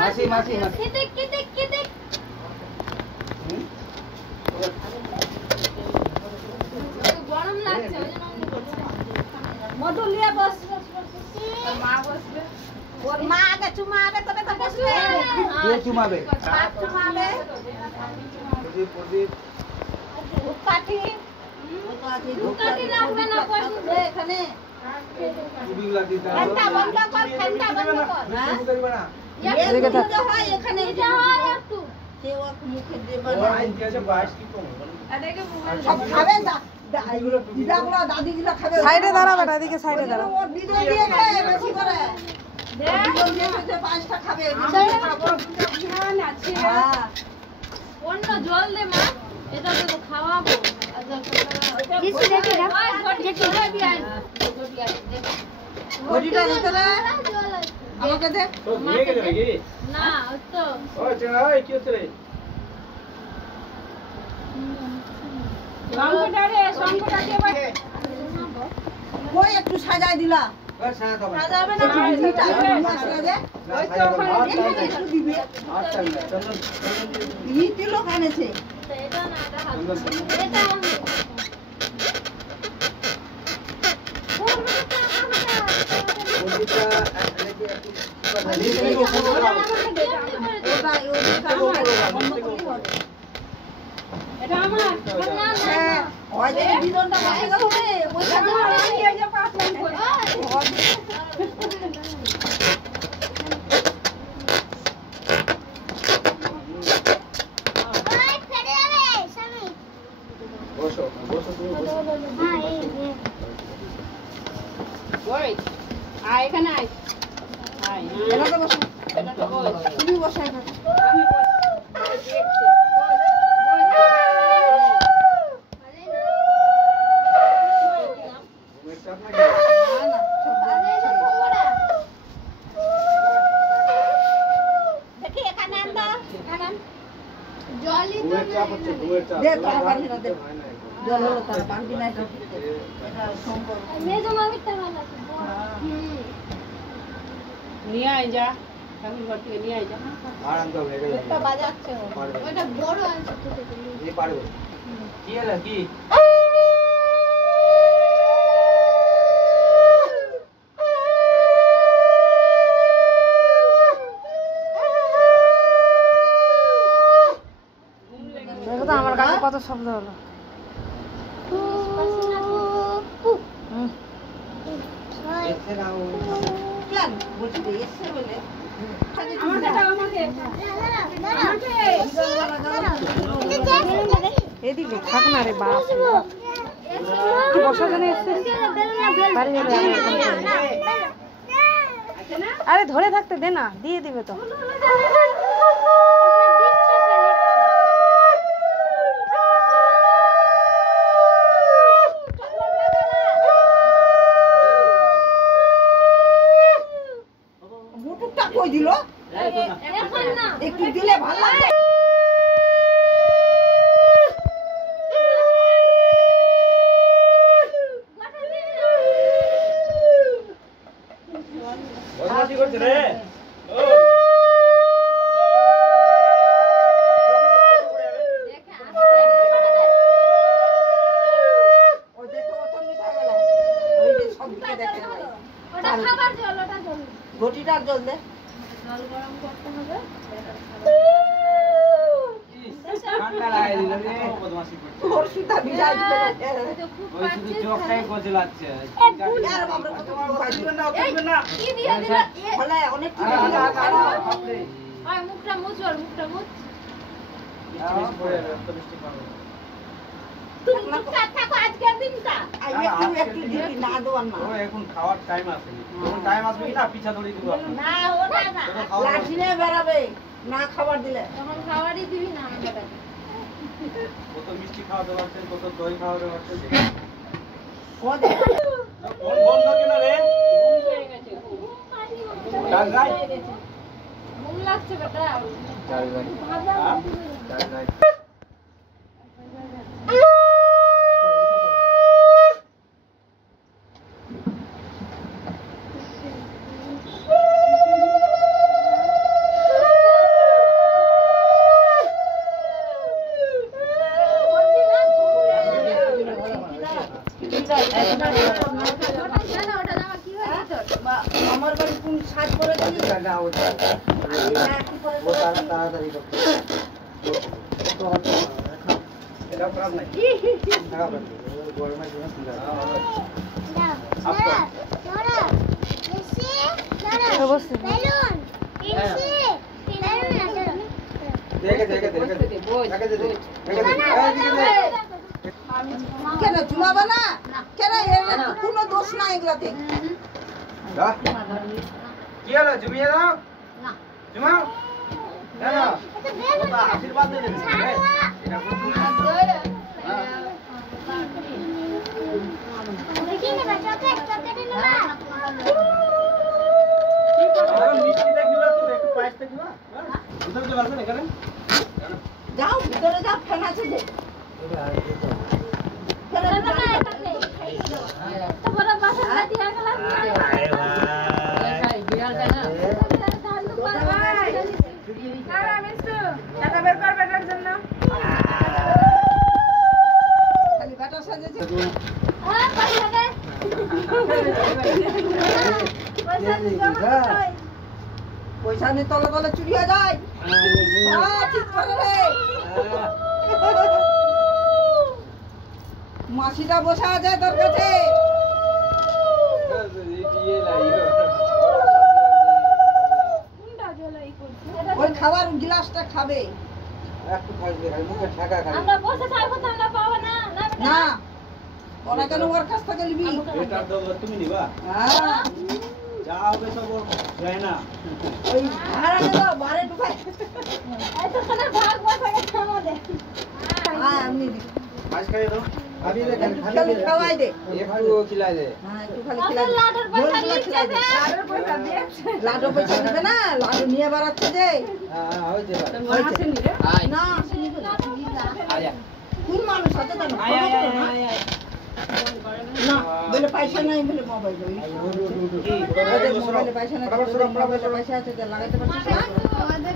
মাসি মাসি মাসি কিটিক কিটিক কিটিক গরম লাগছে ওই জন্য অমনি করছে মধু লিয়ে বস মা বসবে ওর মা আগে চুমাবে তবে তো বসবে কে চুমাবে বাপ চুমাবে প্রদীপ প্রদীপ ধূপকাঠি ধূপকাঠি লাগবে না পয়সা এখানে কুবিগুলা দিতে ফ্যানটা বন্ধ কর ফ্যানটা বন্ধ কর হ্যাঁ এদিকে থাক হয় এখানে যা হয় একটু সে ওর মুখে দেব ওর আইন কি আছে 22 কি কম এটাকে মোবাইল সব খাবে দিদাগুলো দাদিগুলো খাবে সাইডে দাঁড়া বেটা, এদিকে সাইডে দাঁড়া। ওর দিদা দিয়ে খায় বেশি করে দিদা দিয়ে যে পাঁচটা খাবে সাইডে খাবো না আছে হ্যাঁ অন্য জল দে মা এটা তো খাওয়াবো কিছু দেখি না দেখি ঘড়িটা দিতে রে আমাকে দে তো নিয়ে গেলে নাকি না তো ওই চেনা ওই কি হচ্ছে রে সংকটারে কই একটু সাজাই দিলা ওই সাজা দাও সাজাবে না ঘিটা মশলা দে ওই তো ওখানে একটু দিবে আচ্ছা চন্দন ঘি কিলো খানেছে এটা না এটা হাত চন্দন এটা প্রদীপটা এনেকে একটু এটা আমার না হ্যাঁ ওই যে বিরনটা বসে গেল রে ওইটা এই যে 5 লাইন করে বসো বসো তুমি বসো ওই আয় এখানে আয় আয় এটাতে বসো এটা তো বল তুমি বসো এখানে আমি বল দেখছি ঘুমের চাপ নাকি না না সব দেখি এখানে আনবা এখানে জলই তো ঘুমের চাপ হচ্ছে ঘুমের চাপ দে তো পানি না দে হয় না এখন। জল হলো তার পানি নাই তো এটা সম্ভব মেজো মামিটা ভালো আছে নিয়ে আয় যা ঠাকুর ঘর থেকে নিয়ে আয় যা আর আনতে হবে এগুলো তো বাজাচ্ছে ও পারবে। ওটা বড় আছে তো থেকে এই পারবে কি হলো কি দেখো তো আমার কাছে কত শব্দ হলো। হুম। এসে না ও প্ল্যান বলছি রে এসে বলে এদিকে থাক না রে বাস, একটু বসার জন্য এসছে। বাড়ি যাবে। আরে ধরে থাকতে দে না, দিয়ে দিবে তো। মুটুকটা কই দিল এখন না একটু দিলে ভালো লাগবে বদমাশি করছে রে ও ওই দেখো ওটা মিঠা গেল ওই যে সব দিকে দেখে ওটা খাবার জল ওটা জল ঘটিটার জল দে জল গরম করতে হবে ঠান্ডা লাগে দিল রে বদমাশি করছে ওর সুতা ভিজাই দিলে ওই তো খুব ওই শুধু চোখটাই গজলাচ্ছে আর বাবা কত দিবেন না দিবেন না কি দিয়ে দিল বলে অনেক কি বাপরে ওই মুখটা মুছ ওর মুখটা মুছ মিষ্টি পড়ে রক্ত মিষ্টি পাবো তুমি চুপচাপ থাকো আজকের দিনটা একটু একটু দিবি না দেওয়ার না ও এখন খাওয়ার টাইম আছে যখন টাইম আসবে কি না পিছা দড়ি দিব না ওটা না লাঠি নিয়ে বেড়াবে না খাবার দিলে তখন খাবারই দিবি না আমাকে কত মিষ্টি খাওয়াতে পারছেন কত দই খাওয়াতে পারছেন ওদের কোন বন্ধ কেন রে ঘুম পেয়ে গেছে ডাল গাই ঘুম লাগছে বেটা ডাল গাই ভাবলাম ডাল গাই আমার বাড়ি কোন সাজ করে দিলি না ওটা কি করে ও তাড়াতাড়ি করতে তো এটা খারাপ নাই খারাপ নাই গরমে দিনে সুন্দর কেন চুমাবা না কেন এর কোনো দোষ নাই এগুলাতে কি হলো জুমিয়ে দাও জুমাও দাও বাবা আশীর্বাদ দিয়ে দেন এটা মিষ্টি দেখিবা তো একটু পায়েস দেখিবা ভিতরে চলে আসেন এখানে যাও ভিতরে যাও ফ্যান আছে যে খালি বেটা সাজেছে পয়সা নিয়ে তলে তলে চুরি হয়ে যায় ঠিক করে রে মাসিটা বসা আছে তোর কাছে ওই খাবার গ্লাসটা খাবে একটু খাইবে মুখে ঠাকা খাই আমরা বসে থাকবো তো আমরা পাবো না না ওরা কেন ওর কাছ থেকে নিবি এটা দৌলত তুমি নিবা হ্যাঁ যা হবে সব ওর যায় না ওই ভাড়া দাও ভাড়া ঢুকাই এত করে ভাগ বসে গেছে আমাদের হ্যাঁ আমি পায়েস খাইয়ে দাও আমি দেখেন খালি খাওয়াই দে একটু খিলাই দে হ্যাঁ একটু খালি আমাদের খিলাই দে লাডুর পয়সা নিচ্ছে যে লাডু পয়সা নেবে না লাডু নিয়ে বেড়াচ্ছে যে হ্যাঁ হইছে না আসেনি তো। কোন মানুষ আছে জানো না বলে পয়সা নাই বলে মোবাইল মোবাইলে পয়সা নাই মোবাইলে পয়সা আছে লাগাইতে পারছিস না আমাদের